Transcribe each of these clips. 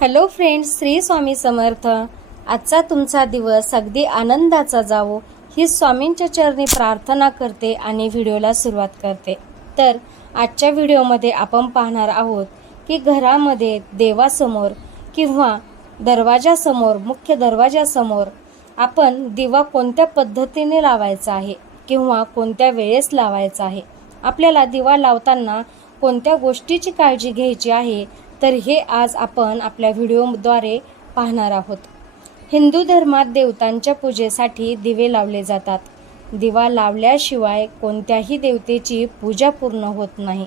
Hello friends Shri Swami Samarth. आजचा तुमचा दिवस अगदी आनंदाचा जावो. ही स्वामींच्या चरणी प्रार्थना करते आणि व्हिडिओला सुरुवात करते. तर आजच्या व्हिडिओमध्ये आपण पाहणार आहोत की घरामध्ये देवासमोर किंवा दरवाजासमोर मुख्य दरवाजासमोर आपण दिवा कोणत्या पद्धतीने लावायचा आहे किंवा कोणत्या वेळेस लावायचा आहे? आपल्याला दिवा लावताना कोणत्या गोष्टीची काळजी घ्यायची आहे? तर हे आज आपण आपल्या व्हिडिओद्वारे पाहणार आहोत. हिंदू धर्मात देवतांच्या पूजेसाठी दिवे लावले जातात. दिवा लावल्याशिवाय कोणत्याही देवतेची पूजा पूर्ण होत नाही.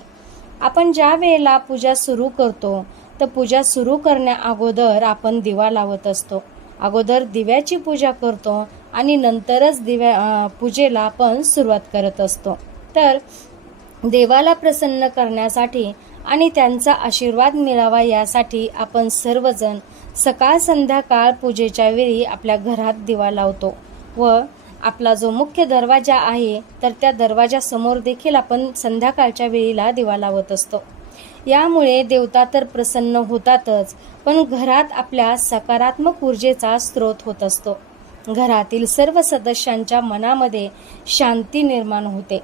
आपण ज्या वेळेला पूजा सुरू करतो तर पूजा सुरू करण्या अगोदर आपण दिवा लावत असतो. अगोदर दिव्याची पूजा करतो आणि नंतरच दिव्या पूजेला आपण सुरुवात करत असतो. तर देवाला प्रसन्न करण्यासाठी आणि त्यांचा आशीर्वाद मिळावा यासाठी आपण सर्वजण सकाळ संध्याकाळ पूजेच्या वेळी आपल्या घरात दिवा लावतो व आपला जो मुख्य दरवाजा आहे तर त्या दरवाजासमोर देखील आपण संध्याकाळच्या वेळीला दिवा लावत असतो. यामुळे देवता तर प्रसन्न होतातच पण घरात आपल्या सकारात्मक ऊर्जेचा स्रोत होत असतो. घरातील सर्व सदस्यांच्या मनामध्ये शांती निर्माण होते.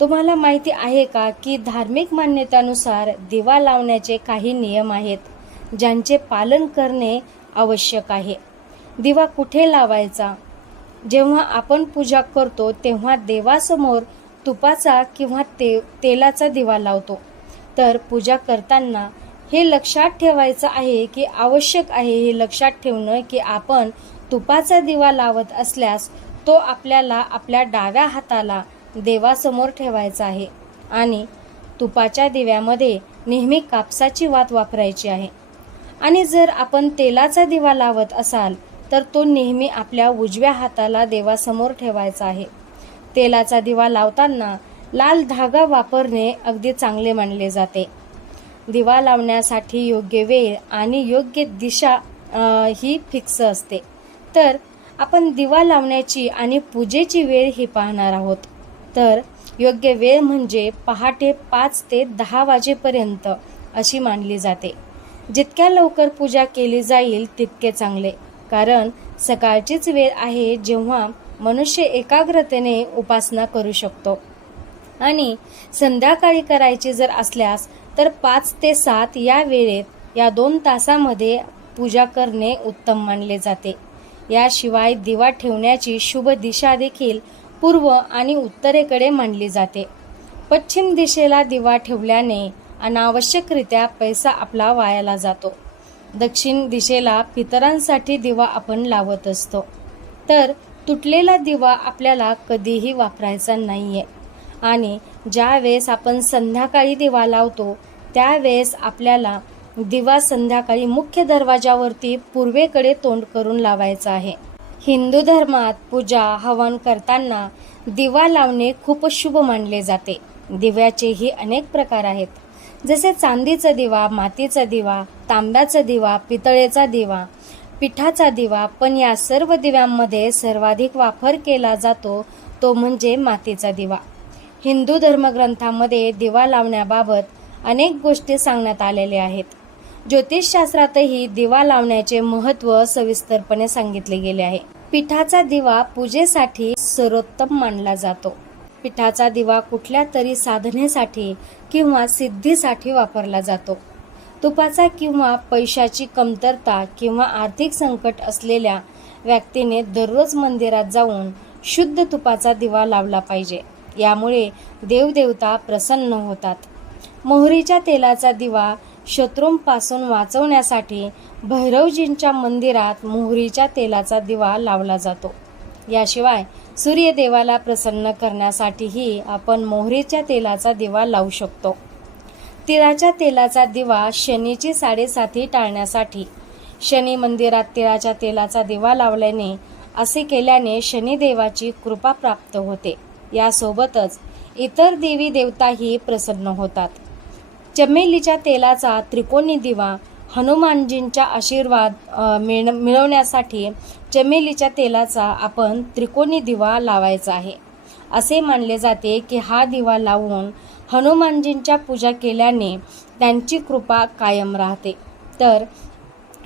तुम्हाला माहिती आहे का की धार्मिक मान्यतेनुसार दिवा लावण्याचे काही नियम आहेत ज्यांचे पालन करणे आवश्यक आहे. दिवा कुठे लावायचा? जेव्हा आपण पूजा करतो तेव्हा देवासमोर तुपाचा किंवा ते तेलाचा दिवा लावतो. तर पूजा करताना हे लक्षात ठेवायचं आहे की आवश्यक आहे हे लक्षात ठेवणं की आपण तुपाचा दिवा लावत असल्यास तो आपल्याला आपल्या डाव्या हाताला देवासमोर ठेवायचा आहे. आणि तुपाच्या दिव्यामध्ये नेहमी कापसाची वात वापरायची आहे. आणि जर आपण तेलाचा दिवा लावत असाल तर तो नेहमी आपल्या उजव्या हाताला देवासमोर ठेवायचा आहे. तेलाचा दिवा लावताना लाल धागा वापरणे अगदी चांगले मानले जाते. दिवा लावण्यासाठी योग्य वेळ आणि योग्य दिशा ही फिक्स असते. तर आपण दिवा लावण्याची आणि पूजेची वेळ ही पाहणार आहोत. तर योग्य वेळ म्हणजे पहाटे पाच ते दहा वाजेपर्यंत अशी मानली जाते. जितक्या लवकर पूजा केली जाईल तितके चांगले. कारण सकाळचीच वेळ आहे जेव्हा मनुष्य एकाग्रतेने उपासना करू शकतो. आणि संध्याकाळी करायची जर असल्यास तर पाच ते सात या वेळेत या दोन तासामध्ये पूजा करणे उत्तम मानले जाते. याशिवाय दिवा ठेवण्याची शुभ दिशा देखील पूर्व आणि उत्तरेकडे मांडली जाते. पश्चिम दिशेला दिवा ठेवल्याने अनावश्यकरित्या पैसा आपला वायाला जातो. दक्षिण दिशेला पितरांसाठी दिवा आपण लावत असतो. तर तुटलेला दिवा आपल्याला कधीही वापरायचा नाही आहे आणि ज्यावेळेस आपण संध्याकाळी दिवा लावतो त्यावेळेस आपल्याला दिवा संध्याकाळी मुख्य दरवाजावरती पूर्वेकडे तोंड करून लावायचा आहे. हिंदू धर्मात पूजा हवन करताना दिवा लावणे खूप शुभ मानले जाते. दिव्याचेही अनेक प्रकार आहेत. जसे चांदीचा दिवा मातीचा दिवा तांब्याचा दिवा पितळेचा दिवा पिठाचा दिवा पण या सर्व दिव्यांमध्ये सर्वाधिक वापर केला जातो तो म्हणजे मातीचा दिवा. हिंदू धर्मग्रंथामध्ये दिवा लावण्याबाबत अनेक गोष्टी सांगण्यात आलेल्या आहेत. ज्योतिषशास्त्रातही दिवा लावण्याचे महत्त्व सविस्तरपणे सांगितले गेले आहे. पिठाचा दिवा पूजेसाठी सर्वोत्तम मानला जातो. पिठाचा दिवा कुठल्या तरी साधनेसाठी किंवा सिद्धीसाठी वापरला जातो. तुपाचा किंवा पैशाची कमतरता किंवा आर्थिक संकट असलेल्या व्यक्तीने दररोज मंदिरात जाऊन शुद्ध तुपाचा दिवा लावला पाहिजे. यामुळे देवदेवता प्रसन्न होतात. मोहरीच्या तेलाचा दिवा शत्रूंपासून वाचवण्यासाठी भैरवजींच्या मंदिरात मोहरीच्या तेलाचा दिवा लावला जातो. याशिवाय सूर्यदेवाला प्रसन्न करण्यासाठीही आपण मोहरीच्या तेलाचा दिवा लावू शकतो. तिळाच्या तेलाचा दिवा शनीची साडेसाती टाळण्यासाठी शनी मंदिरात तिळाच्या तेलाचा दिवा लावल्याने असे केल्याने शनिदेवाची कृपा प्राप्त होते. यासोबतच इतर देवी देवताही प्रसन्न होतात. चमेलीच्या तेलाचा त्रिकोणी दिवा हनुमानजींचा आशीर्वाद मिळ मिळवण्यासाठी चमेलीच्या तेलाचा आपण त्रिकोणी दिवा लावायचा आहे. असे मानले जाते की हा दिवा लावून हनुमानजींच्या पूजा केल्याने त्यांची कृपा कायम राहते. तर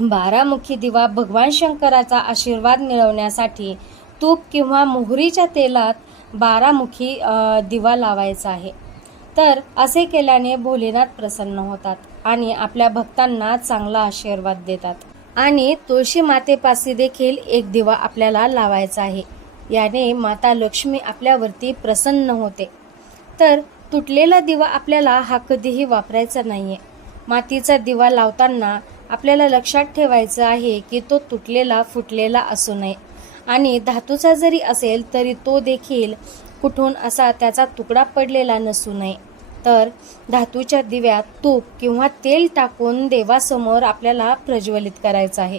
बारामुखी दिवा भगवान शंकराचा आशीर्वाद मिळवण्यासाठी तूप किंवा मोहरीच्या तेलात बारामुखी दिवा लावायचा आहे. तर असे केल्याने भोलेनाथ प्रसन्न होतात आणि आपल्या भक्तांना चांगला आशीर्वाद देतात. आणि तुळशी मातेपाशी देखील एक दिवा आपल्याला लावायचा आहे. याने माता लक्ष्मी आपल्यावरती प्रसन्न होते. तर तुटलेला दिवा आपल्याला हा कधीही वापरायचा नाहीये. मातीचा दिवा लावताना आपल्याला लक्षात ठेवायचं आहे की तो तुटलेला फुटलेला असू नये. आणि धातूचा जरी असेल तरी तो देखील कुठून असा त्याचा तुकडा पडलेला नसू नये. तर धातूच्या दिव्यात तूप किंवा तेल टाकून देवासमोर आपल्याला प्रज्वलित करायचं आहे.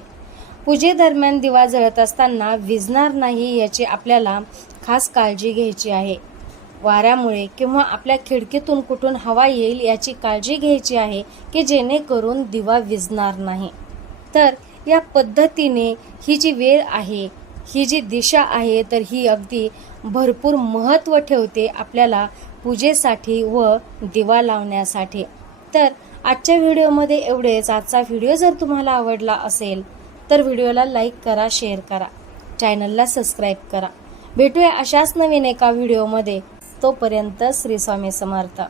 पूजेदरम्यान दिवा जळत असताना विजणार नाही याची आपल्याला खास काळजी घ्यायची आहे. वाऱ्यामुळे किंवा आपल्या खिडकीतून कुठून हवा येईल याची काळजी घ्यायची आहे की जेणेकरून दिवा विजणार नाही. तर या पद्धतीने ही जी वेळ आहे ही जी दिशा आहे तर ही अगदी भरपूर महत्त्व ठेवते आपल्याला पूजेसाठी व दिवा लावण्यासाठी. तर आजच्या व्हिडिओमध्ये एवढेच. आजचा व्हिडिओ जर तुम्हाला आवडला असेल तर व्हिडिओला लाईक करा शेअर करा चॅनलला सबस्क्राईब करा. भेटूया अशाच नवीन एका व्हिडिओमध्ये. तोपर्यंत श्री स्वामी समर्थ.